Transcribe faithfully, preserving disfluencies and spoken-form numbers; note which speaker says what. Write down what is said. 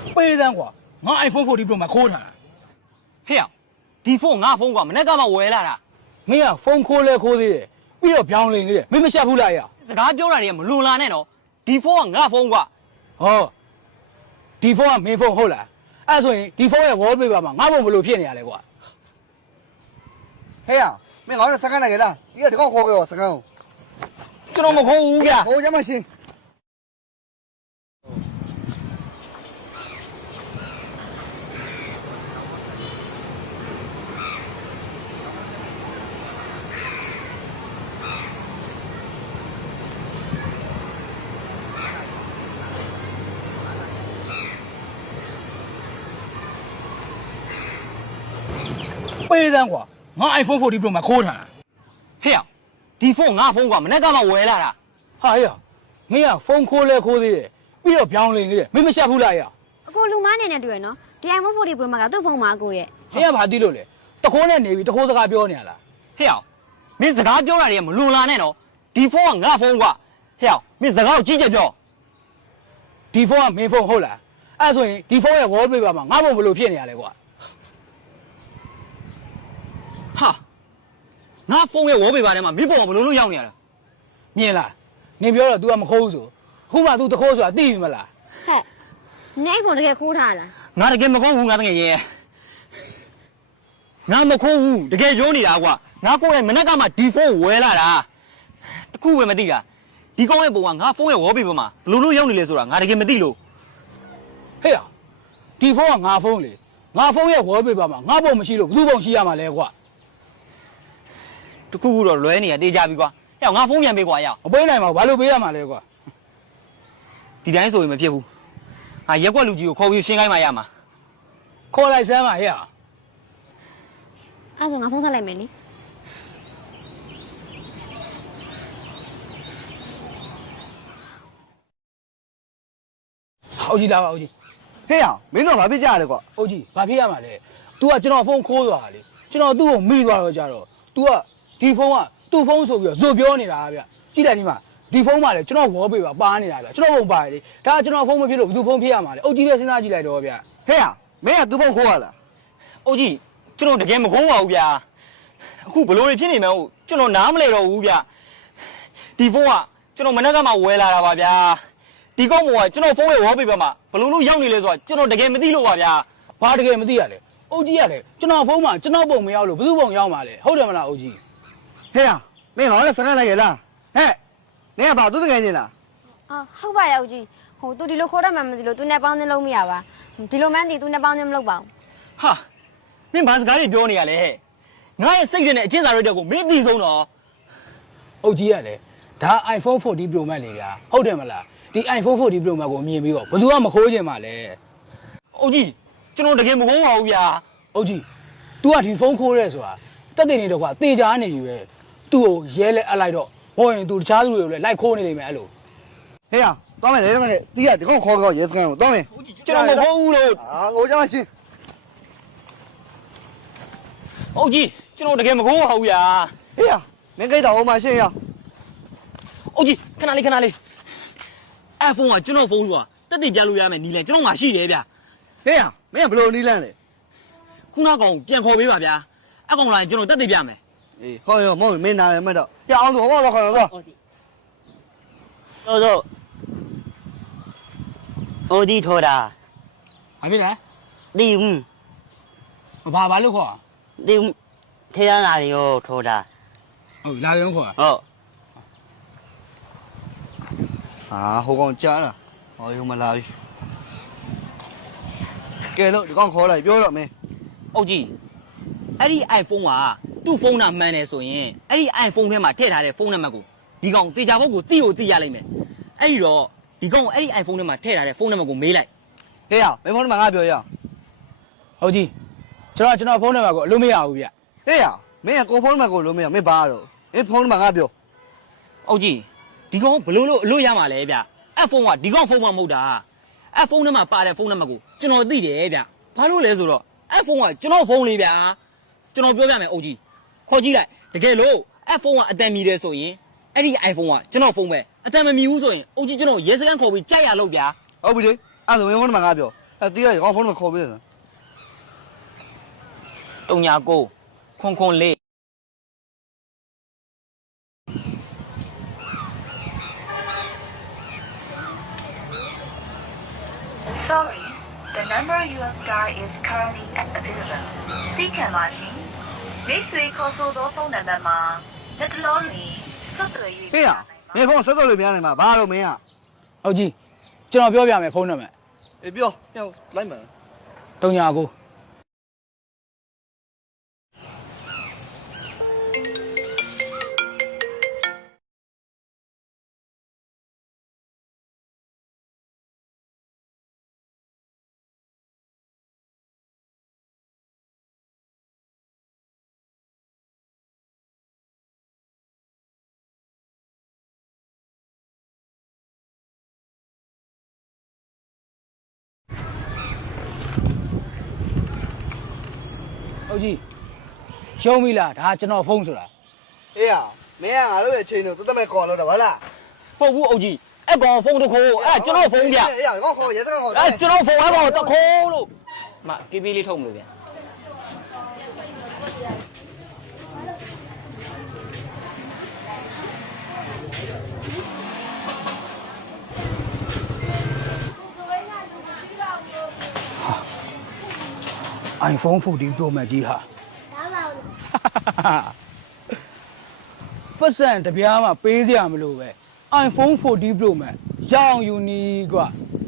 Speaker 1: ပေးစမ်းကွာငါ iPhone forty Pro မှာခိုးထားတာ
Speaker 2: ဟေ့ဒီဖုန်းငါဖုန်းကွာမနေ့ကမှဝယ်လာတာ
Speaker 1: မင်းကဖုန်းခိုးလဲခိုးသေးတယ်ပြီးတော့ပြောင်းလင်သေးတယ်မင်းမရှက်ဘူးလားရ
Speaker 2: စကားပြောတာတွေကမလွန်လာနဲ့နော်ဒီဖုန်းကငါဖုန်းကွာ
Speaker 1: ဟောဒီဖုန်းကမင်းဖုန်းဟုတ်လားအဲ့ဆိုရင်ဒီဖုန်းရဲ့ wallpaper မှာငါဖုန်းဘယ်လိုဖြစ်နေရလဲကွာ
Speaker 3: ဟေးရမင်းငါတို့စကန်လိုက်ရလားဒီကဒီကောက်ခေါ်ကြောစကန်ကို
Speaker 2: ကျွန်တော်မခိုးဘူးဗျာ
Speaker 3: ဟိုကျမရှင်း
Speaker 1: ပေးစမ်းကွာငါ iPhone forty Pro မှာခိုးထားတာ
Speaker 2: ဟေ့ဒီဖုန်းငါဖုန်းကွာမနေ့ကမှဝယ်လာတာ
Speaker 1: ဟာရမင်းကဖုန်းခိုးလဲခိုးသေးတယ်ပြီးတော့ပြောင်းလင်သေးတယ်မင်းမရှက်ဘူးလားရ
Speaker 4: အကိုလူမနေနဲ့တွေ့ရနော်ဒီ iPhone forty Pro မှာကသူ့ဖုန်းမှာအကိုရဲ့
Speaker 1: မင်းကဘာသိလို့လဲတခိုးနဲ့နေပြီတခိုးစကားပြောနေရလား
Speaker 2: ဟေ့မင်းစကားပြောတာတွေကမလွန်လာနဲ့နော်ဒီဖုန်းကငါဖုန်းကွာဟေ့မင်းစကားကိုကြည့်ကြပြော
Speaker 1: ဒီဖုန်းကမင်းဖုန်းဟုတ်လားအဲ့ဆိုရင်ဒီဖုန်းရဲ့ wallpaper မှာငါဖုန်းဘယ်လိုဖြစ်နေရလဲကွာ
Speaker 2: ဟာငါဖုန်းရဲ့ wallpaper ထဲမှာမင်းပေါ်ဘယ်လိုလုပ်ရောက်နေရလဲ
Speaker 1: မြင်လားနင်ပြောတော့ तू ကမခိုးဘူးဆိုခုမှ तू တခိုးဆိုတာသိပြီမလား
Speaker 4: ဟဲ့နေ iPhone တကယ်ခိုးထားလား
Speaker 2: ငါတကယ်မခိုးဘူးငါတကယ်ရဲ့ငါမခိုးဘူးတကယ်ရိုးနေတာကွာငါကိုယ့်ရဲ့မနေ့ကမှဒီဖုန်းဝယ်လာတာတခုပဲမသိတာဒီကောင်းရဲ့ပုံကငါဖုန်းရဲ့ wallpaper မှာဘယ်လိုလုပ်ရောက်နေလဲဆိုတာငါတကယ်မသိလို့
Speaker 1: ဟေ့ဒီဖုန်းကငါဖုန်းလေငါဖုန်းရဲ့ wallpaper မှာငါပုံမရှိလို့ဘယ်သူပုံရှိရမှာလဲကွာ
Speaker 2: တခုခုတော့လွဲနေရတေးကြပြီကွာဟဲ့ငါဖုန်းပြန်ပေးကွာရအောင်
Speaker 1: မပေးနိုင်ပါဘူးဘာလို့ပေးရမှာလဲကွာ
Speaker 2: ဒီတိုင်းဆိုရင်မဖြစ်ဘူးငါရက်ွက်လူကြီးကိုခေါ်ပြီးရှင်းခိုင်းမှရမှာ
Speaker 1: ခေါ်လိုက်စမ်းပါဟဲ့
Speaker 4: အဲ့ဆိုငါဖုန်းဆက်လိုက်မယ်လေ
Speaker 1: ဟုတ်ကြီးလာပါဟုတ်ကြီး
Speaker 3: ဟေးရမင်းတို့ဘာဖြစ်ကြရလဲကွာ
Speaker 1: ဟုတ်ကြီးဘာဖြစ်ရမှာလဲ तू ကကျွန်တော်ဖုန်းခိုးသွားတာလေကျွန်တော်သူ့ကိုမိသွားတော့ကြတော့ तू ကဒီဖုန်းကသူ့ဖုန်းဆိုပြီးတော့ဇွတ်ပြောနေတာဗျကြည့်လိုက်ဒီမှာဒီဖုန်းမှာလေကျွန်တော် wallpaper ပါနေတာဗျကျွန်တော်ဖုန်းပါတယ်လေဒါကကျွန်တော်ဖုန်းမဖြစ်လို့ဘယ်သူဖုန်းဖြစ်ရမှာလဲအုတ်ကြီးပဲစဉ်းစားကြည့်လိုက်တော့ဗျ
Speaker 3: ဟေးရမင်းကသူ့ဖုန်းခိုးရလား
Speaker 2: အုတ်ကြီးကျွန်တော်တကယ်မခိုးပါဘူးဗျာအခုဘလို့တွေဖြစ်နေမှန်းကျွန်တော်နားမလဲတော့ဘူးဗျဒီဖုန်းကကျွန်တော်မနေ့ကမှဝယ်လာတာပါဗျာဒီကောက်မောကကျွန်တော်ဖုန်းရဲ့ wallpaper မှာဘလို့လို့ရောက်နေလဲဆိုတာကျွန်တော်တကယ်မသိလို့ပါဗျာ
Speaker 1: ဘာတကယ်မသိရလဲအုတ်ကြီးရလေကျွန်တော်ဖုန်းမှာကျွန်တော်ပုံမရောက်လို့ဘယ်သူပုံရောက်မှာလဲဟုတ်တယ်မလားအုတ်ကြီး
Speaker 3: ဟေးရမင်းငါလည်းစကန်လိုက်ရလားဟဲ့နင်ကဘာသူတကယ်နေလား
Speaker 4: အော်ဟုတ်ပါရဲ့အုတ်ကြီးဟို तू ဒီလိုခိုးတတ်မှမသိလို့ तू နဲ့ပေါင်းသင်းလုံးမရပါဒီလိုမှန်းသိ तू နဲ့ပေါင်းသင်းမလုပ်ပါဘူး
Speaker 2: ဟာမင်းဘာစကားတွေပြောနေရလဲငါရဲ့စိတ်ထဲနဲ့အချင်းစာတွေတက်ကိုမင်းသိဆုံးတော့
Speaker 1: အုတ်ကြီးရလေဒါ iPhone forty Pro Max လေဗျာဟုတ်တယ်မလားဒီ iPhone forty Pro Max ကိုမြင်ပြီးတော့ဘယ်သူကမခိုးခြင်းပါလဲ
Speaker 2: အုတ်ကြီးကျွန်တော်တကယ်မခိုးပါဘူးဗျာ
Speaker 1: အုတ်ကြီး तू ကဒီဖုန်းခိုးရဲဆိုတာတက်တင်နေတော့ကွာတေချာနေပြီပဲသူ့ကိုရဲလဲအပ်လိုက်တော့ဟောရင် तू တခြားသူတွေကိုလည်းလိုက်ခိုးနေလိမ့်မယ်အဲ့လို
Speaker 3: ဟေးရသွားမယ်လေသွားမယ်တီးရဒီကောင်ခေါ်ကြောရဲစကန်ကိုသွားမယ်
Speaker 2: ကျွန်တော်မခိုးဘူးလို့
Speaker 3: အာဟိုကျမရှင်း
Speaker 2: အုတ်ကြီးကျွန်တော်တကယ်မခိုးပါဘူးဗျာ
Speaker 3: ဟေးရမင်းကိတ်တော်ဟိုမှာရှင်းရ
Speaker 2: အုတ်ကြီးခဏလေးခဏလေးအဲ့ဖုန်းကကျွန်တော်ဖုန်းဆိုတာတက်တင်ပြလို့ရမယ်နီးလဲကျွန်တော်မှရှိတယ်ဗျာ
Speaker 3: ဟေးရမင်းကဘယ်လိုနီးလန်းလဲ
Speaker 2: ခုနကောင်ပြန်ခေါ်ပေးပါဗျာအကောင်လာကျွန်တော်တက်တင်ပြမယ်
Speaker 3: အေးဟောရောမဟုတ်မင်းနာရမဲ့တော့ပြအောင်ဆိုဟောတော့ခေါ်တော့တော့
Speaker 5: တော့အိုဒီထော်တာ
Speaker 1: ဘာဖြစ်လဲ
Speaker 5: ဒီမ
Speaker 1: ဘာဘာလို့ခေါ်
Speaker 5: ဒီထေရနာရောထော်တာ
Speaker 1: ဟုတ်လာရုံခေါ်
Speaker 5: ဟုတ်
Speaker 3: ဟာဟိုကောင်ကြားလားဟောရုံမလာပြီကဲလို့ဒီကောင်ခေါ်လိုက်ပြောတော့မင်း
Speaker 2: အုတ်ကြီးအဲ့ဒီ iPhone ကသူ့ဖုန်းနာမှန်တယ်ဆိုရင်အဲ့ဒီ iPhone ထဲမှာထည့်ထားတဲ့ဖုန်းနံပါတ်ကိုဒီကောင်တေချာဘုတ်ကိုတိကိုတိရလိမ့်မယ်အဲ့ဒီတော့ဒီကောင်အဲ့ဒီ iPhone ထဲမှာထည့်ထားတဲ့ဖုန်းနံပါတ်ကိုမေးလိုက်
Speaker 3: ဟေးရမင်းဖုန်းနံပါတ်ငါပြောရအောင်
Speaker 1: ဟုတ်ကြီးကျွန်တော်ကျွန်တော်ဖုန်းနံပါတ်ကိုအလို့မရဘူးဗျ
Speaker 3: ဟေးရမင်းကကိုဖုန်းနံပါတ်ကိုလို့မရမင်းဘာတော့မင်းဖုန်းနံပါတ်ငါပြော
Speaker 2: အုတ်ကြီးဒီကောင်ဘလို့လို့အလို့ရမှာလဲဗျအဲ့ဖုန်းကဒီကောင်ဖုန်းမှမဟုတ်တာအဲ့ဖုန်းထဲမှာပါတဲ့ဖုန်းနံပါတ်ကိုကျွန်တော်သိတယ်ဗျဘာလို့လဲဆိုတော့အဲ့ဖုန်းကကျွန်တော်ဖုန်းလေးဗျကျွန်တော်ပြောပြမယ်အုတ်ကြီးခေါ်ကြည့်လိုက်တကယ်လို့အဲ့ဖုန်းကအတန်မီတယ်ဆိုရင်အဲ့ဒီ iPhone ကကျွန်တော်ဖုန်းပဲအတန်မမီဘူးဆိုရင်အုတ်ကြီးကျွန်တော်ရဲစခန်းခေါ်ပြီးကြိုက်ရလို့ဗျာ
Speaker 3: ဟုတ်ပြီလေအဲ့ဒါမင်းဖုန်းနံပါတ်ငါပြောအဲတီးရဒီကောင်ဖုန်းနဲ့ခေါ်ပေးတယ်
Speaker 2: တုံညာကိုခွန်ခွန်လေး
Speaker 6: Sorry, the number you have dialed is currently unavailable. Please can machine. This week also the phone number ma. Let alone me.
Speaker 3: ဟေးရမင်းဖုန်းဆက်သွယ်လို့မရနိုင်မှာဘာလို့မင်းอ่ะ
Speaker 1: ဟုတ်ကြီးကျွန်တော်ပြောပြမယ်ဖုန်းနံပါတ်
Speaker 3: အေးပြောပြောလိုက်မယ်
Speaker 1: တုံညာကိုဟုတ်ကြီးရှုံးပြီလားဒါကျွန်တော်ဖုန်းဆိုတာ
Speaker 3: ဟေးရမင်းကငါတို့ရဲ့အချိန်ကိုတသက်မဲ့ခေါ်လို့တာဗလား
Speaker 2: ပုတ်ဘူးအုတ်ကြီးအဲ့ကောင်ဖုန်းတစ်ခိုးအဲ့ကျွန်တော်ဖုန်းပြ
Speaker 3: ဟေးရဒီကောင်ခေါ်ရဲတကောင်ခေါ်
Speaker 2: အဲ့ကျွန်တော်ဖုန်းအဲ့ကောင်တစ်ခိုးလို့မကေးပေးလေးထုတ်မလို့ဗျာ
Speaker 1: iPhone fourteen Pro Max ကြီးဟာပတ်စံတပြားမှပေးစရာမလိုပဲ iPhone fourteen Pro Max ရောင်းယူနီးกว่า